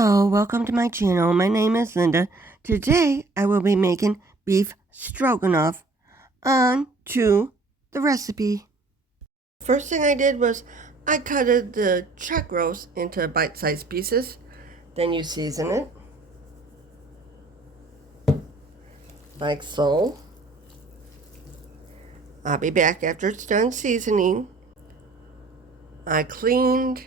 Hello, welcome to my channel. My name is Linda. Today I will be making beef stroganoff. On to the recipe. First thing I did was I cutted the chuck roast into bite-sized pieces. Then you season it like so. I'll be back after it's done seasoning. I cleaned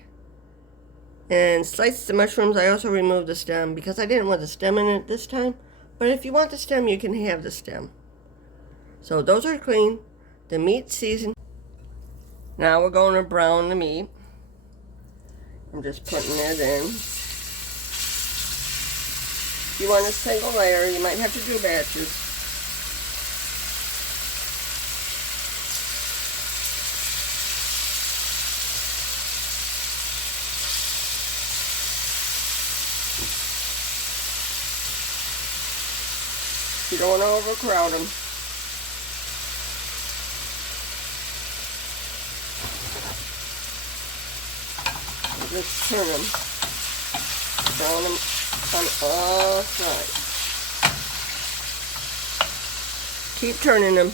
and sliced the mushrooms. I also removed the stem because I didn't want the stem in it this time. But if you want the stem, you can have the stem. So those are clean. The meat seasoned. Now we're going to brown the meat. I'm just putting it in. If you want a single layer, you might have to do batches. You don't want to overcrowd them. Just turn them. Brown them on all sides. Keep turning them.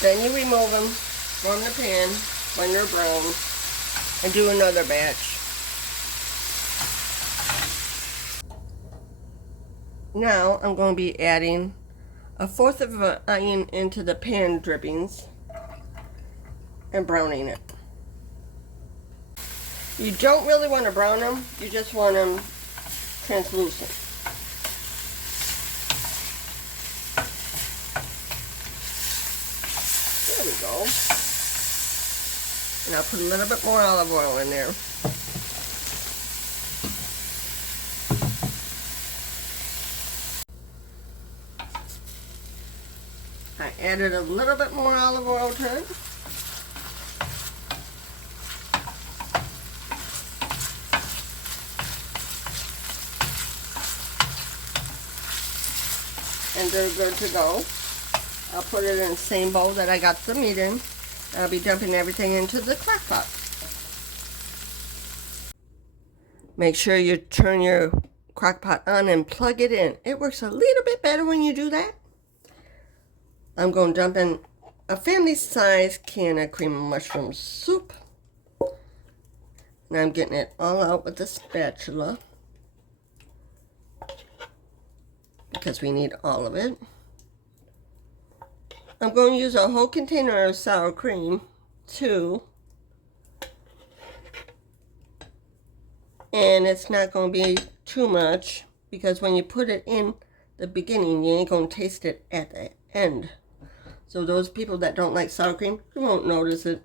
Then you remove them from the pan when they're brown and do another batch. Now I'm going to be adding 1/4 of an onion into the pan drippings and browning it. You don't really want to brown them, you just want them translucent. There we go. And I'll put a little bit more olive oil in there. I added a little bit more olive oil to it. And they're good to go. I'll put it in the same bowl that I got the meat in. I'll be dumping everything into the crockpot. Make sure you turn your crockpot on and plug it in. It works a little bit better when you do that. I'm going to dump in a family-sized can of cream of mushroom soup. And I'm getting it all out with a spatula, because we need all of it. I'm going to use a whole container of sour cream, too. And it's not going to be too much, because when you put it in the beginning, you ain't going to taste it at the end. So those people that don't like sour cream, you won't notice it.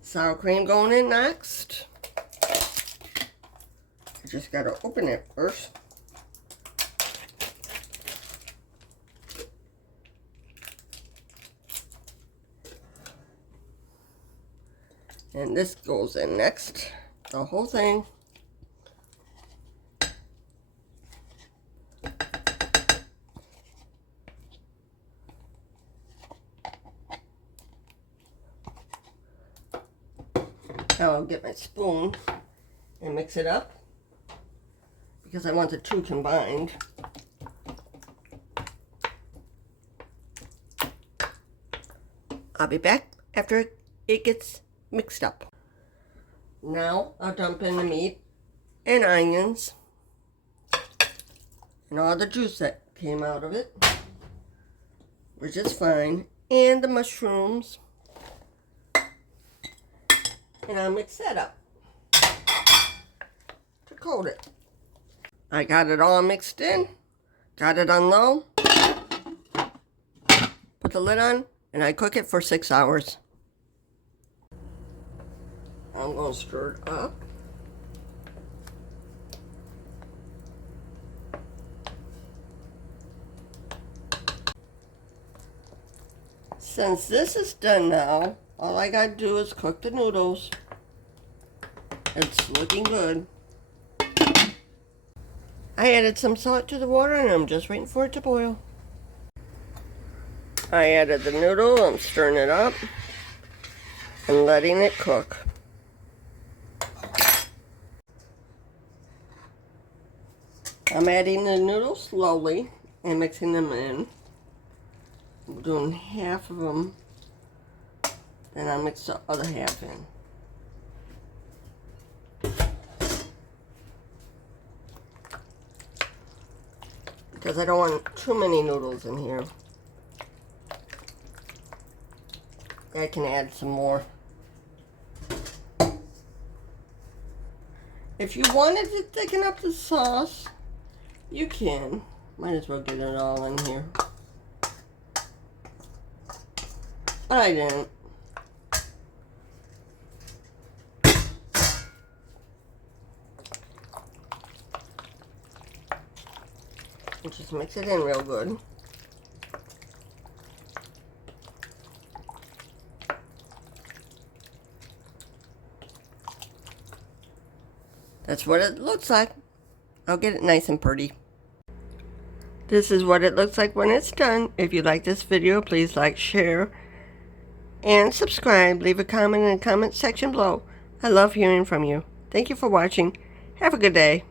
Sour cream going in next. I just got to open it first. And this goes in next, the whole thing. Now I'll get my spoon and mix it up, because I want the two combined. I'll be back after it gets mixed up. Now I'll dump in the meat and onions and all the juice that came out of it, which is fine, and the mushrooms. And I'll mix that up to coat it. I got it all mixed in, got it on low, put the lid on, and I cook it for 6 hours. I'm going to stir it up. Since this is done now, all I got to do is cook the noodles. It's looking good. I added some salt to the water and I'm just waiting for it to boil. I added the noodle, I'm stirring it up. and letting it cook. I'm adding the noodles slowly and mixing them in. I'm doing half of them, then I'll mix the other half in. Because I don't want too many noodles in here. I can add some more. If you wanted to thicken up the sauce, you can. Might as well get it all in here. But I didn't. And just mix it in real good. That's what it looks like. I'll get it nice and pretty. This is what it looks like when it's done. If you like this video, please like, share, and subscribe. Leave a comment in the comment section below. I love hearing from you. Thank you for watching. Have a good day.